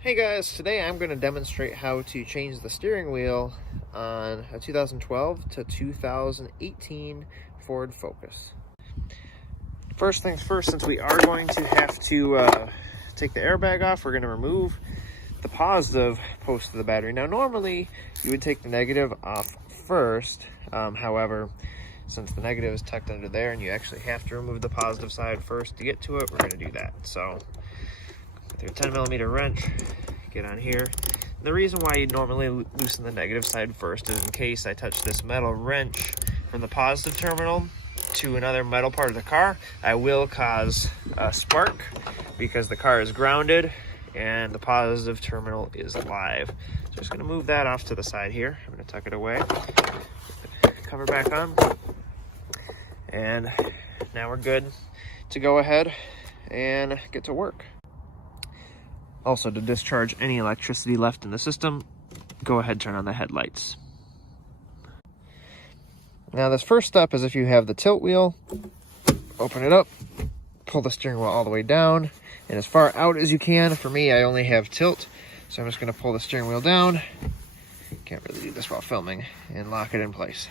Hey guys, today I'm going to demonstrate how to change the steering wheel on a 2012 to 2018 Ford Focus. First things first, since we are going to have to take the airbag off, we're going to remove the positive post of the battery. Now normally you would take the negative off first, however, since the negative is tucked under there and you actually have to remove the positive side first to get to it, we're going to do that. So with your 10mm wrench, get on here. The reason why you normally loosen the negative side first is in case I touch this metal wrench from the positive terminal to another metal part of the car, I will cause a spark because the car is grounded and the positive terminal is live. So I'm just going to move that off to the side here. I'm going to tuck it away, cover back on, and now we're good to go ahead and get to work. Also, to discharge any electricity left in the system, go ahead and turn on the headlights. Now this first step is if you have the tilt wheel, open it up, pull the steering wheel all the way down and as far out as you can. For me, I only have tilt, so I'm just going to pull the steering wheel down. Can't really do this while filming, and lock it in place.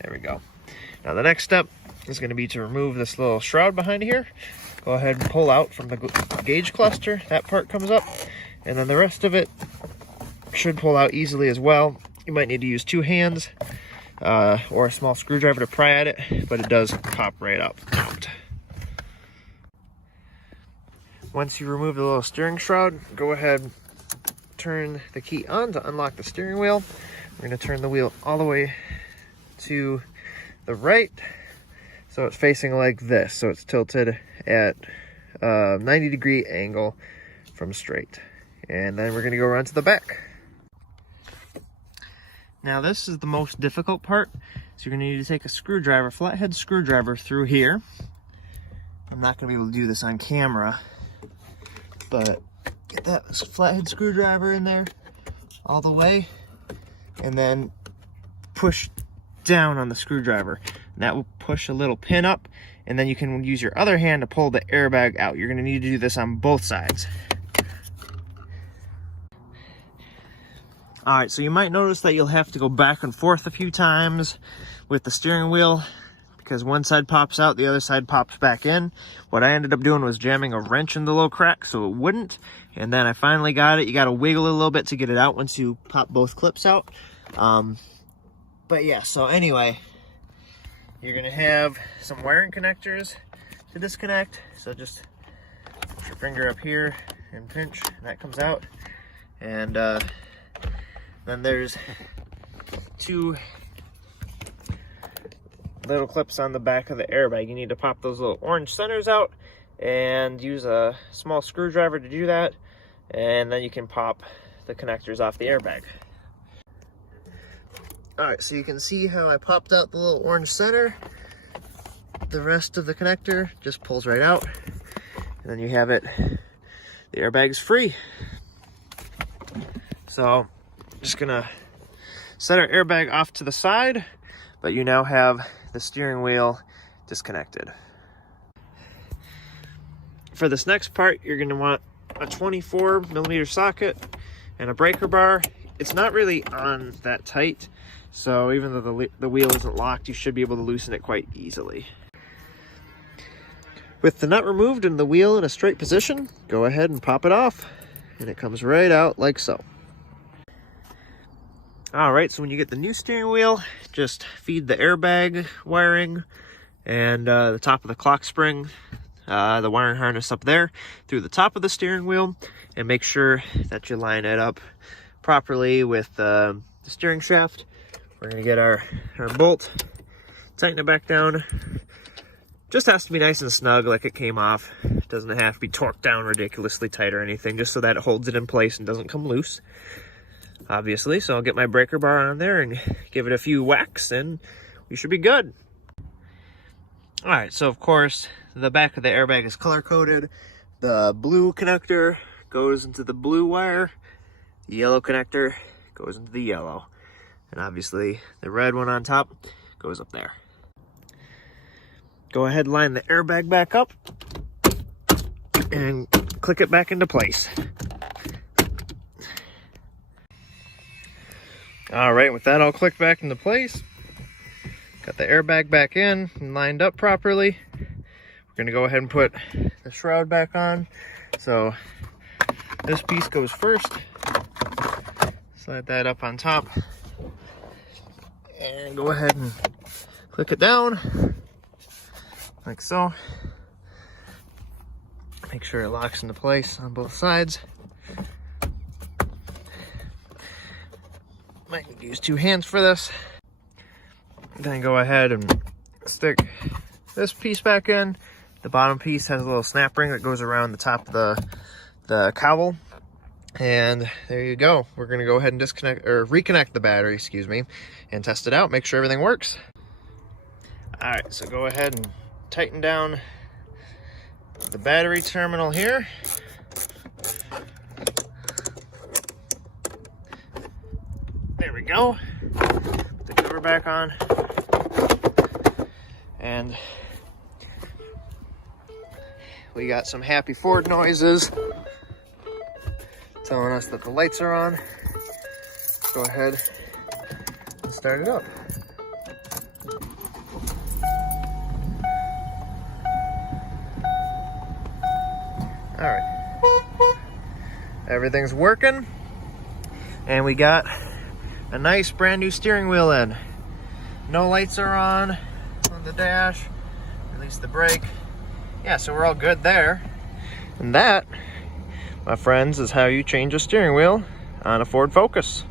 There we go. Now the next step is going to be to remove this little shroud behind here. Go ahead and pull out from the gauge cluster. That part comes up, and then the rest of it should pull out easily as well. You might need to use two hands or a small screwdriver to pry at it, but it does pop right up. Once you remove the little steering shroud, go ahead, turn the key on to unlock the steering wheel. We're going to turn the wheel all the way to the right, so it's facing like this, so it's tilted at a 90-degree angle from straight. And then we're going to go around to the back. Now this is the most difficult part, so you're going to need to take a screwdriver, flathead screwdriver through here. I'm not going to be able to do this on camera, but get that flathead screwdriver in there all the way, and then push down on the screwdriver. And that will push a little pin up, and then you can use your other hand to pull the airbag out. You're going to need to do this on both sides. Alright, so you might notice that you'll have to go back and forth a few times with the steering wheel because one side pops out, the other side pops back in. What I ended up doing was jamming a wrench in the little crack so it wouldn't, and then I finally got it. You got to wiggle it a little bit to get it out once you pop both clips out. But yeah, so anyway, you're going to have some wiring connectors to disconnect. So just put your finger up here and pinch, and that comes out. And then there's two little clips on the back of the airbag. You need to pop those little orange centers out and use a small screwdriver to do that. And then you can pop the connectors off the airbag. Alright, so you can see how I popped out the little orange center. The rest of the connector just pulls right out. And then you have it, the airbag's free. So, just gonna set our airbag off to the side, but you now have the steering wheel disconnected. For this next part, you're gonna want a 24mm socket and a breaker bar. It's not really on that tight, so even though the wheel isn't locked, you should be able to loosen it quite easily. With the nut removed and the wheel in a straight position, go ahead and pop it off, and it comes right out like so. Alright, so when you get the new steering wheel, just feed the airbag wiring and the top of the clock spring, the wiring harness up there, through the top of the steering wheel, and make sure that you line it up properly with the steering shaft. We're going to get our bolt, tighten it back down. Just has to be nice and snug like it came off. It doesn't have to be torqued down ridiculously tight or anything, just so that it holds it in place and doesn't come loose, obviously. So I'll get my breaker bar on there and give it a few whacks and we should be good. Alright, so of course the back of the airbag is color coded. The blue connector goes into the blue wire, the yellow connector goes into the yellow, and obviously the red one on top goes up there. Go ahead and line the airbag back up and click it back into place. All right, with that all clicked back into place, got the airbag back in and lined up properly. We're gonna go ahead and put the shroud back on. So this piece goes first. Slide that up on top and go ahead and click it down like so. Make sure it locks into place on both sides. Might use 2 hands for this. Then go ahead and stick this piece back in. The bottom piece has a little snap ring that goes around the top of the cowl. And there you go. We're gonna go ahead and disconnect or reconnect the battery, excuse me, and test it out, make sure everything works. All right, so go ahead and tighten down the battery terminal here. There we go. Put the cover back on. And we got some happy Ford noises telling us that the lights are on. Go ahead and start it up. All right, everything's working, and we got a nice brand new steering wheel in. No lights are on the dash, release the brake. Yeah, so we're all good there. And that, my friends, is how you change a steering wheel on a Ford Focus.